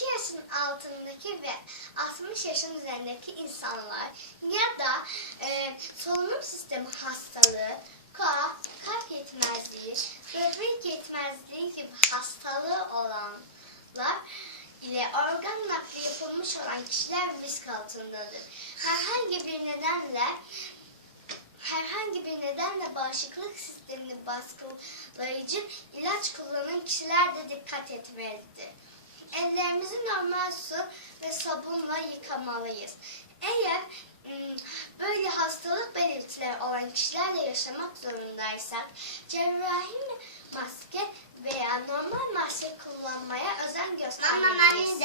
22 yaşın altındaki ve 60 yaşın üzerindeki insanlar ya da e, solunum sistemi hastalığı, kalp, kalp yetmezliği, böbrek yetmezliği gibi hastalığı olanlar ile organ nakli yapılmış olan kişiler risk altındadır. Herhangi bir nedenle herhangi bir nedenle bağışıklık sistemini baskılayıcı ilaç kullanan kişiler de dikkat etmelidir. Ellerimizi normal su ve sabunla yıkamalıyız. Eğer böyle hastalık belirtileri olan kişilerle yaşamak zorundaysak cerrahi maske veya normal maske kullanmaya özen göstermeliyiz.